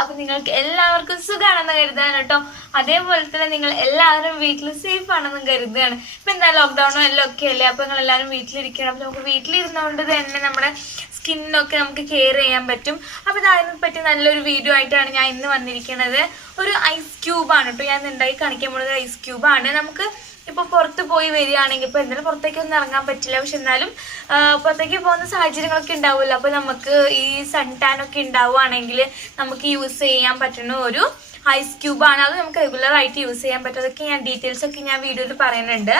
അപ്പോൾ നിങ്ങൾക്ക് എല്ലാവർക്കും സുഖമാണെന്ന് കരുതാണ് കേട്ടോ. അതേപോലെ തന്നെ നിങ്ങൾ എല്ലാവരും വീട്ടിൽ സേഫ് ആണെന്ന് കരുതുകയാണ്. ഇപ്പം എന്താ ലോക്ക്ഡൗണും എല്ലാം ഒക്കെ അല്ലേ, അപ്പോൾ നിങ്ങൾ എല്ലാവരും വീട്ടിലിരിക്കണം. അപ്പോൾ നമുക്ക് വീട്ടിലിരുന്നുകൊണ്ട് തന്നെ നമ്മുടെ സ്കിന്നൊക്കെ നമുക്ക് കെയർ ചെയ്യാൻ പറ്റും. അപ്പോൾ അതിനെ പറ്റി നല്ലൊരു വീഡിയോ ആയിട്ടാണ് ഞാൻ ഇന്ന് വന്നിരിക്കുന്നത്. ഒരു ഐസ് ക്യൂബാണ് കേട്ടോ ഞാൻ ഉണ്ടാക്കി കാണിക്കാൻ പോകുന്നത്. ഐസ് ക്യൂബാണ്. നമുക്ക് ഇപ്പോൾ പുറത്ത് പോയി വരികയാണെങ്കിൽ ഇപ്പോൾ എന്തായാലും പുറത്തേക്കൊന്നും ഇറങ്ങാൻ പറ്റില്ല, പക്ഷെ എന്നാലും പുറത്തേക്ക് പോകുന്ന സാഹചര്യങ്ങളൊക്കെ ഉണ്ടാവുമല്ലോ. അപ്പോൾ നമുക്ക് ഈ സൺ ടാൻ ഒക്കെ ഉണ്ടാവുകയാണെങ്കിൽ നമുക്ക് യൂസ് ചെയ്യാൻ പറ്റുന്ന ഒരു ഐസ് ക്യൂബാണ്. അത് നമുക്ക് റെഗുലറായിട്ട് യൂസ് ചെയ്യാൻ പറ്റും. അതൊക്കെ ഞാൻ ഡീറ്റെയിൽസ് ഒക്കെ ഞാൻ വീഡിയോയിൽ പറയുന്നുണ്ട്.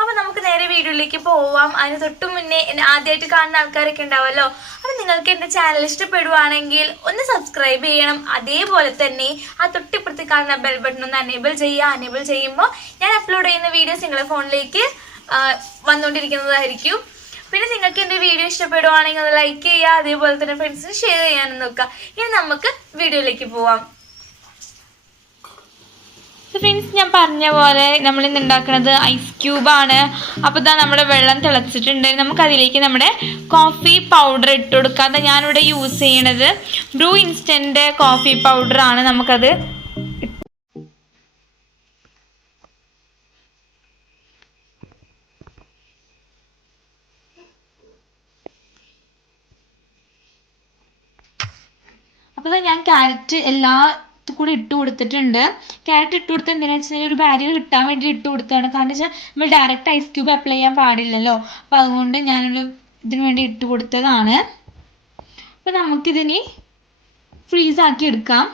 അപ്പോൾ നമുക്ക് നേരെ വീഡിയോയിലേക്ക് പോവാം. അതിന് തൊട്ട് മുന്നേ ആദ്യമായിട്ട് കാണുന്ന ആൾക്കാരൊക്കെ ഉണ്ടാവുമല്ലോ. അപ്പോൾ നിങ്ങൾക്ക് എൻ്റെ ചാനൽ ഇഷ്ടപ്പെടുവാണെങ്കിൽ ഒന്ന് സബ്സ്ക്രൈബ് ചെയ്യണം. അതേപോലെ തന്നെ ആ തൊട്ടിപ്പുറത്ത് കാണുന്ന ബെൽ ബട്ടൺ ഒന്ന് അനേബിൾ ചെയ്യുക. അനേബിൾ ചെയ്യുമ്പോൾ ഞാൻ അപ്ലോഡ് ചെയ്യുന്ന വീഡിയോസ് നിങ്ങളുടെ ഫോണിലേക്ക് വന്നുകൊണ്ടിരിക്കുന്നതായിരിക്കും. പിന്നെ നിങ്ങൾക്ക് എൻ്റെ വീഡിയോ ഇഷ്ടപ്പെടുവാണെങ്കിൽ ഒന്ന് ലൈക്ക് ചെയ്യുക. അതേപോലെ തന്നെ ഫ്രണ്ട്സിന് ഷെയർ ചെയ്യാനും നോക്കുക. ഇനി നമുക്ക് വീഡിയോയിലേക്ക് പോവാം. ഫ്രണ്ട്സ്, ഞാൻ പറഞ്ഞ പോലെ നമ്മളിന്ന് ഉണ്ടാക്കുന്നത് ഐസ് ക്യൂബാണ്. അപ്പോൾ ഇതാ നമ്മുടെ വെള്ളം തിളച്ചിട്ടുണ്ട്. നമുക്കതിലേക്ക് നമ്മുടെ കോഫി പൗഡർ ഇട്ട് കൊടുക്കാം. ഞാനിവിടെ യൂസ് ചെയ്യണത് ബ്രൂ ഇൻസ്റ്റൻറ്റ് കോഫി പൗഡറാണ്. നമുക്കത് അപ്പോൾ ഞാൻ ക്യാരറ്റ് എല്ലാ കൂടി ഇട്ട് കൊടുത്തിട്ടുണ്ട്. ക്യാരറ്റ് ഇട്ട് കൊടുത്ത് എന്തിനാണെന്ന് വെച്ച് കഴിഞ്ഞാൽ ഒരു ബാരിയർ കിട്ടാൻ വേണ്ടി ഇട്ട് കൊടുത്തതാണ്. കാരണം വെച്ചാൽ നമ്മൾ ഡയറക്റ്റ് ഐസ് ക്യൂബ് അപ്ലൈ ചെയ്യാൻ പാടില്ലല്ലോ. അപ്പോൾ അതുകൊണ്ട് ഞാനൊരു ഇതിന് വേണ്ടി ഇട്ട് കൊടുത്തതാണ്. അപ്പോൾ നമുക്കിതിനി ഫ്രീസാക്കി എടുക്കാം.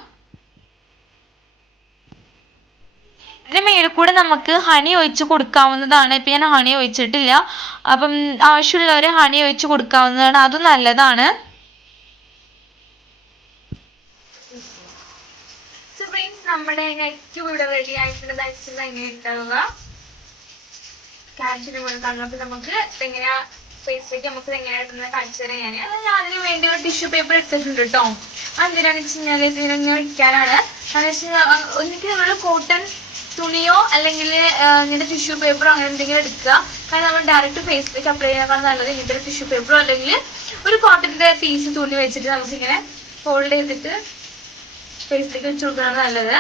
ഇതിന് മേളിൽ കൂടെ നമുക്ക് ഹണി ഒഴിച്ച് കൊടുക്കാവുന്നതാണ്. ഇപ്പം ഞാൻ ഹണി ഒഴിച്ചിട്ടില്ല. അപ്പം ആവശ്യമുള്ളവർ ഹണി ഒഴിച്ച് കൊടുക്കാവുന്നതാണ്. അതും നല്ലതാണ്. നമ്മുടെ നെക്സ്റ്റ് ഇവിടെ റെഡി ആയിട്ടുള്ളത് ഐസിൽ എങ്ങനെ ഉണ്ടാവുക കാണിച്ചിട്ട് കാണുമ്പോൾ നമുക്ക് എങ്ങനെയാ ഫേസിലേക്ക് നമുക്ക് എങ്ങനെയാ കാണിച്ചു തരാൻ ഞാൻ അതിന് വേണ്ടി ഒരു ടിഷ്യൂ പേപ്പർ എടുത്തിട്ടുണ്ട് കേട്ടോ. അതെന്തിനാണെന്ന് വെച്ച് കഴിഞ്ഞാൽ ഇതിനെ വയ്ക്കാനാണ്. അതെന്ന് വെച്ച് കഴിഞ്ഞാൽ ഒന്നിട്ട് നമ്മൾ കോട്ടൺ തുണിയോ അല്ലെങ്കിൽ ഇങ്ങനത്തെ ടിഷ്യൂ പേപ്പറോ അങ്ങനെ എന്തെങ്കിലും എടുക്കുക. കാരണം നമ്മൾ ഡയറക്റ്റ് ഫേസിലേക്ക് അപ്ലൈ ചെയ്യാൻ നല്ലത് ഇങ്ങനത്തെ ടിഷ്യൂ പേപ്പറോ അല്ലെങ്കിൽ ഒരു കോട്ടൻ്റെ പീസ് തുണി വെച്ചിട്ട് നമുക്കിങ്ങനെ ഫോൾഡ് ചെയ്തിട്ട് ഫേസിലേക്ക് വെച്ച് കൊടുക്കുകയാണ് നല്ലത്.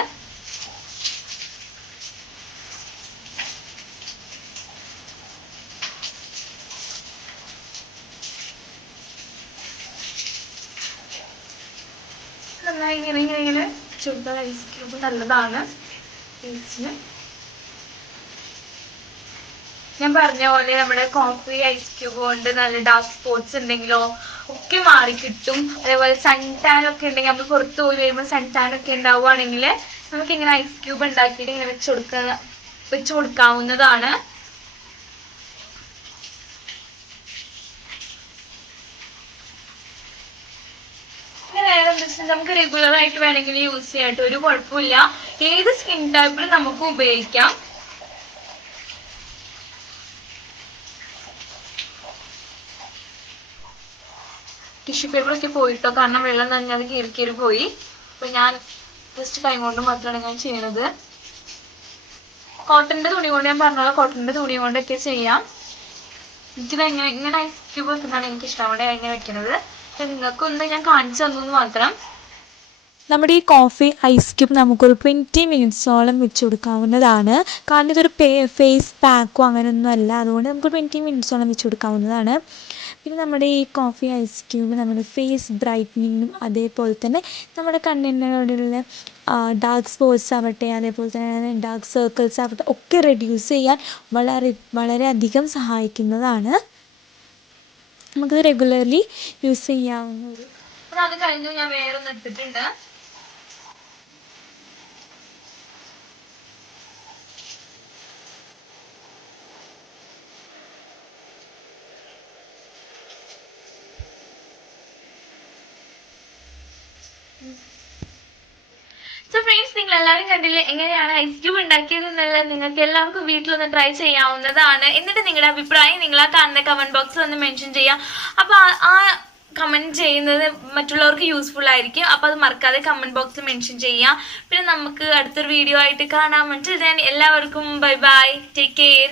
നന്നായി ഇങ്ങനെ ചുടുന്ന ഐസ് ക്യൂബ് നല്ലതാണ് ഫേസിന്. ഞാൻ പറഞ്ഞ പോലെ നമ്മുടെ കോഫി ഐസ് ക്യൂബ് കൊണ്ട് നല്ല ഡാർക്ക് സ്പോട്ട്സ് ഉണ്ടെങ്കിലോ ഒക്കെ മാറി കിട്ടും. അതേപോലെ സൺ ടാൻ ഒക്കെ ഉണ്ടെങ്കിൽ നമ്മൾ പുറത്ത് പോയി വരുമ്പോൾ സൺ ടാൻ ഒക്കെ ഉണ്ടാവുകയാണെങ്കിൽ നമുക്ക് ഇങ്ങനെ ഐസ് ക്യൂബ് ഉണ്ടാക്കിയിട്ട് ഇങ്ങനെ വെച്ച് കൊടുക്കാവുന്നതാണ്. വേറെ എന്താ വെച്ചാൽ നമുക്ക് റെഗുലർ ആയിട്ട് വേണമെങ്കിൽ യൂസ് ചെയ്യാട്ടോ, ഒരു കുഴപ്പമില്ല. ഏത് സ്കിൻ ടൈപ്പിലും നമുക്ക് ഉപയോഗിക്കാം. ടിഷ്യൂ പേപ്പറൊക്കെ പോയിട്ടോ, കാരണം വെള്ളം നനഞ്ഞത് കീറി പോയി. അപ്പോൾ ഞാൻ ജസ്റ്റ് കൈ കൊണ്ട് മാത്രമാണ് ഞാൻ ചെയ്യുന്നത്. കോട്ടൻ്റെ തുണി കൊണ്ട് ഞാൻ പറഞ്ഞോളാം, കോട്ടൻ്റെ തുണി കൊണ്ടൊക്കെ ചെയ്യാം. എനിക്കിത് ഇങ്ങനെ ഐസ് ക്യൂബ് വെക്കുന്നതാണ് എനിക്കിഷ്ടം. അവിടെ എങ്ങനെ വെക്കുന്നത് പക്ഷെ നിങ്ങൾക്കൊന്ന് ഞാൻ കാണിച്ചു തന്നു മാത്രം. നമ്മുടെ ഈ കോഫി ഐസ് ക്യൂബ് നമുക്കൊരു 20 മിനിറ്റ്സോളം വെച്ച് കൊടുക്കാവുന്നതാണ്. കാരണം ഇതൊരു ഫേസ് പാക്കോ അങ്ങനെയൊന്നും അല്ല. അതുകൊണ്ട് നമുക്ക് 20 മിനിറ്റ്സോളം വെച്ച് കൊടുക്കാവുന്നതാണ്. പിന്നെ നമ്മുടെ ഈ കോഫി ഐസ് ക്യൂബ് നമ്മുടെ ഫേസ് ബ്രൈറ്റനിങ്ങിനും അതേപോലെ തന്നെ നമ്മുടെ കണ്ണിനോടുള്ള ഡാർക്ക് സ്പോട്ട്സ് ആവട്ടെ അതേപോലെ തന്നെ ഡാർക്ക് സർക്കിൾസ് ആവട്ടെ ഒക്കെ റെഡ്യൂസ് ചെയ്യാൻ വളരെയധികം സഹായിക്കുന്നതാണ്. നമുക്കത് റെഗുലർലി യൂസ് ചെയ്യാവുന്നത്. അപ്പോൾ അത് കഴിഞ്ഞു ഞാൻ വേറൊന്ന് എടുത്തിട്ടുണ്ട്. സോ ഫ്രണ്ട്സ്, നിങ്ങൾ എല്ലാവരും കണ്ടില്ലേ എങ്ങനെയാണ് ഐസ് ക്യൂബ് ഉണ്ടാക്കിയത് എന്നുള്ളത്. നിങ്ങൾക്ക് എല്ലാവർക്കും വീട്ടിലൊന്ന് ട്രൈ ചെയ്യാവുന്നതാണ്. എന്നിട്ട് നിങ്ങളുടെ അഭിപ്രായം നിങ്ങൾ ആ കാണുന്ന കമന്റ് ബോക്സിൽ ഒന്ന് മെൻഷൻ ചെയ്യാം. അപ്പോൾ ആ കമന്റ് ചെയ്യുന്നത് മറ്റുള്ളവർക്ക് യൂസ്ഫുൾ ആയിരിക്കും. അപ്പോൾ അത് മറക്കാതെ കമന്റ് ബോക്സിൽ മെൻഷൻ ചെയ്യാം. പിന്നെ നമുക്ക് അടുത്തൊരു വീഡിയോ ആയിട്ട് കാണാൻ പറ്റും. എല്ലാവർക്കും ബൈ ബൈ, ടേക്ക് കെയർ.